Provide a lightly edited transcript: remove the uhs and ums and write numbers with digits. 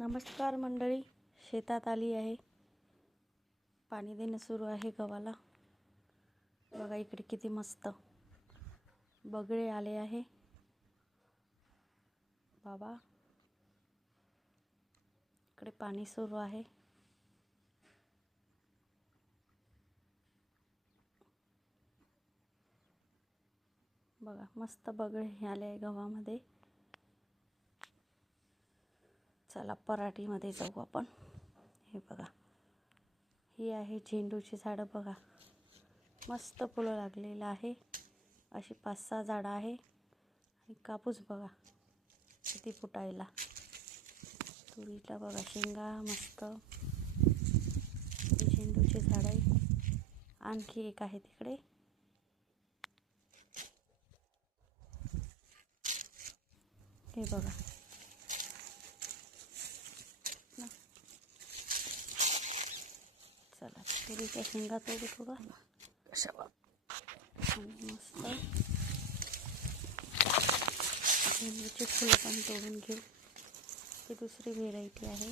नमस्कार मंडळी, शेतात आली आहे. पाणी देणं सुरू आहे गव्हाला. बघा इकडे किती मस्त बगळे आले आहे. बाबा इकडे पाणी सुरू आहे. बघा मस्त बगळे आले आहे गव्हामध्ये. चला पराठीमध्ये जाऊ आपण. हे बघा, ही आहे झेंडूची झाडं. बघा मस्त फुलं लागलेलं आहे. अशी 5-6 झाडं आहे. आणि कापूस बघा किती फुटायला. तुरीला बघा शेंगा मस्त. झेंडूची झाड आहे. आणखी एक आहे तिकडे. हे बघा चला तुरीच्या शेंगा तोडू थोडा कशा मस्त. झेंडूचे फुलं पण तोडून घेऊ. ही दुसरी व्हेरायटी आहे.